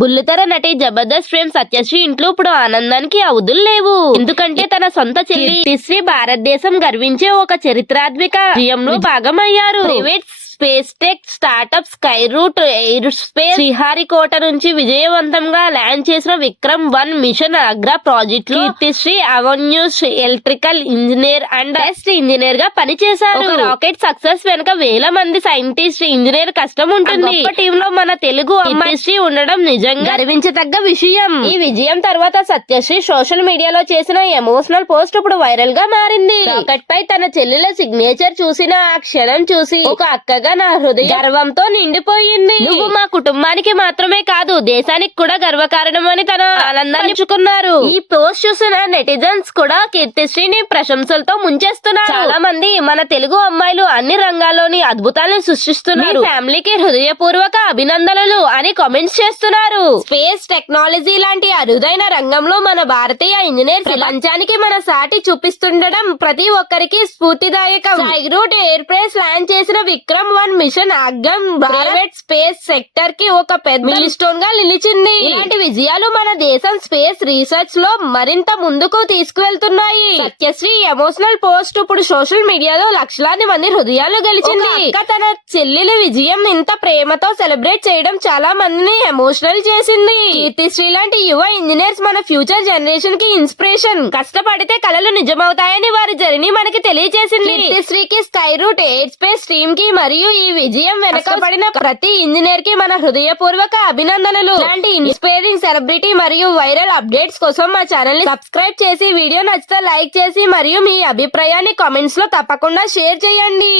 బుల్లితెర నటి జబర్దస్త్ ఫేమ్ సత్యశ్రీ ఇంట్లో ఇప్పుడు ఆనందానికి అవధులు లేవు. ఎందుకంటే తన సొంత చెల్లి కీర్తిశ్రీ భారతదేశం గర్వించే ఒక చరిత్రాత్మక విజయంలో భాగమయ్యారు. Private space tech startup Skyroot aerospace Sriharikota నుంచి విజయవంతంగా ల్యాండ్ చేసిన విక్రమ్-1 మిషన్ అగ్ర ప్రాజెక్ట్ లో కీర్తిశ్రీ అవెన్యూస్ electrical engineer and test engineer గా పనిచేశారు. రాకెట్ సక్సెస్ వెనుక వేల మంది సైంటిస్ట్ ఇంజనీర్ కష్టం ఉంటుంది. టీమ్ లో మన తెలుగు అమ్మాయి ఉండడం నిజంగా గర్వించదగ్గ విషయం. ఈ విజయం తర్వాత సత్యశ్రీ సోషల్ మీడియాలో చేసిన ఎమోషనల్ పోస్ట్ ఇప్పుడు వైరల్ గా మారింది. రాకెట్ పై తన చెల్లెల సిగ్నేచర్ చూసిన ఆ క్షణం చూసి ఒక అక్కగా నా హృదయం గర్వంతో నిండిపోయింది. నువ్వు మా కుటుంబానికి మాత్రమే కాదు దేశానికి కూడా గర్వకారణమని తన ఆనందాన్ని పంచుకున్నారు. ఈ పోస్ట్ చూసిన నెటిజన్స్ కూడా కీర్తిశ్రీని ప్రశంసలతో ముంచేస్తున్నారు. చాలా మంది మన తెలుగు అమ్మాయిలు అన్ని రంగాల్లోని అద్భుతాలను సృష్టిస్తున్నారు, ఫ్యామిలీకి హృదయపూర్వక అభినందనలు అని కామెంట్స్ చేస్తున్నారు. స్పేస్ టెక్నాలజీ లాంటి అరుదైన రంగంలో మన భారతీయ ఇంజనీర్స్ ప్రపంచానికి మన సాటి చూపిస్తుండడం ప్రతి ఒక్కరికి స్ఫూర్తిదాయకం. Skyroot aerospace land చేసిన విక్రమ్-1 మిషన్ అగ్గం ప్రైవేట్ స్పేస్ సెక్టర్ కి ఒక పెద్ద మిల్ స్టోన్ గా నిలిచింది. ఇలాంటి విజయాలు మన దేశం స్పేస్ రీసెర్చ్ లో మరింత ముందుకు తీసుకువెళ్తున్నాయి. సత్యశ్రీ ఎమోషనల్ పోస్ట్ ఇప్పుడు సోషల్ మీడియాలో లక్షలాది మంది హృదయాలు గెలిచింది. తన చెల్లెలి విజయం ఇంత ప్రేమతో సెలబ్రేట్ చేయడం చాలా మందిని ఎమోషనల్ చేసింది. కీర్తిశ్రీ లాంటి యువ ఇంజనీర్స్ మన ఫ్యూచర్ జనరేషన్ కి ఇన్స్పిరేషన్. కష్టపడితే కలలు నిజమవుతాయని వారి జర్నీ మనకి తెలియజేసింది. కీర్తిశ్రీకి Skyroot Aerospace team కి మరియు ఈ విజయం వెనక పడిన ప్రతి ఇంజనీర్ కి మన హృదయపూర్వక అభినందనలు. ఇలాంటి ఇన్స్పైరింగ్ సెలబ్రిటీ మరియు వైరల్ అప్డేట్స్ కోసం మా ఛానల్ ని సబ్స్క్రైబ్ చేసి వీడియో నచ్చితే లైక్ చేసి మరియు మీ అభిప్రాయాన్ని కామెంట్స్ లో తప్పకుండా షేర్ చేయండి.